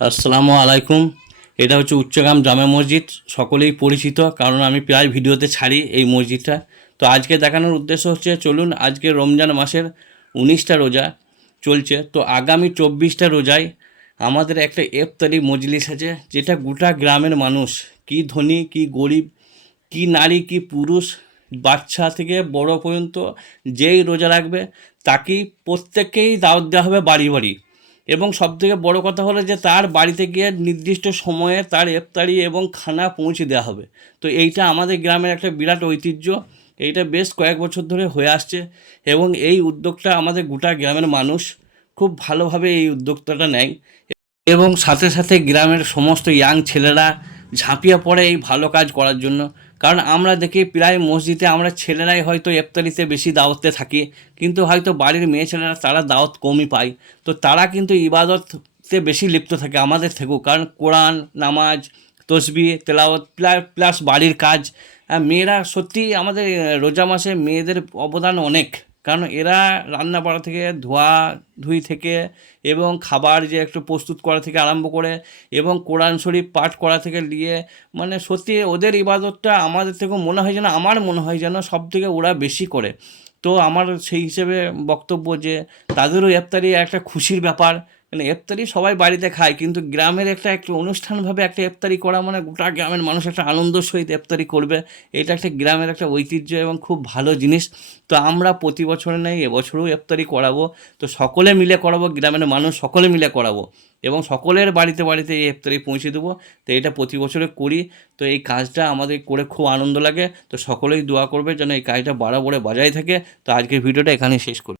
আসসালামু আলাইকুম। এটা হচ্ছে উচ্চগ্রাম জামে মসজিদ, সকলেই পরিচিত, কারণ আমি প্রায় ভিডিওতে ছাড়ি এই মসজিদটা। তো আজকে দেখানোর উদ্দেশ্য হচ্ছে, চলুন, আজকে রমজান মাসের 19টা রোজা চলছে, তো আগামী 24টা রোজায় আমাদের একটা ইফতারি মজলিস আছে, যেটা গোটা গ্রামের মানুষ, কি ধনী কি গরিব, কি নারী কি পুরুষ, বাচ্চা থেকে বড় পর্যন্ত যেই রোজা রাখবে তাকেই প্রত্যেককেই দাওয়াত দেওয়া হবে বাড়ি বাড়ি। এবং সবথেকে বড় কথা হলো যে তার বাড়িতে গিয়ে নির্দিষ্ট সময়ে তার ইফতারি এবং খানা পৌঁছে দেওয়া হবে। তো এইটা আমাদের গ্রামের একটা বিরাট ঐতিহ্য। এইটা বেশ কয়েক বছর ধরে হয়ে আসছে, এবং এই উদ্যোগটা আমাদের গোটা গ্রামের মানুষ খুব ভালোভাবে এই উদ্যোক্তাটা নেয়। এবং সাথে সাথে গ্রামের সমস্ত ইয়াং ছেলেরা ঝাঁপিয়ে পড়ে এই ভালো কাজ করার জন্য। কারণ আমরা দেখি প্রায় মসজিদে আমরা ছেলেরাই হয়তো ইফতারিতে বেশি দাওয়াতে থাকি, কিন্তু হয়তো বাড়ির মেয়ে ছেলেরা তারা দাওয়াত কমই পায়। তো তারা কিন্তু ইবাদতে বেশি লিপ্ত থাকে আমাদের থেকেও, কারণ কোরআন, নামাজ, তসবিহ, তেলাওয়াত প্লাস বাড়ির কাজ। মেয়েরা সত্যিই আমাদের রোজা মাসে মেয়েদের অবদান অনেক, কারণ এরা রান্না বাড়া থেকে ধোয়া ধুই থেকে এবং খাবার যে একটু প্রস্তুত করা থেকে আরম্ভ করে এবং কোরআন শরীফ পাঠ করা থেকে নিয়ে, মানে সত্যি ওদের ইবাদতটা আমাদের থেকেও মনে হয় যেন, আমার মনে হয় যেন সব থেকে ওরা বেশি করে। তো আমার সেই হিসেবে বক্তব্য যে তাদেরও ইফতারি একটা খুশির ব্যাপার। মানে ইফতারি সবাই বাড়িতে খায়, কিন্তু গ্রামের একটা অনুষ্ঠানভাবে একটা ইফতারি করা মানে গোটা গ্রামের মানুষ একটা আনন্দের সহিত ইফতারি করবে। এটা একটা গ্রামের একটা ঐতিহ্য এবং খুব ভালো জিনিস। তো আমরা প্রতি বছরে নেই, এবছরও ইফতারি করাবো। তো সকলে মিলে করাবো, গ্রামের মানুষ সকলে মিলে করাবো, এবং সকলের বাড়িতে বাড়িতে এই ইফতারি পৌঁছে দেবো। তো এটা প্রতি বছরে করি। তো এই কাজটা আমাদের করে খুব আনন্দ লাগে। তো সকলেই দোয়া করবে যেন এই কাজটা বরাবরে বজায় থাকে। তো আজকের ভিডিওটা এখানেই শেষ করি।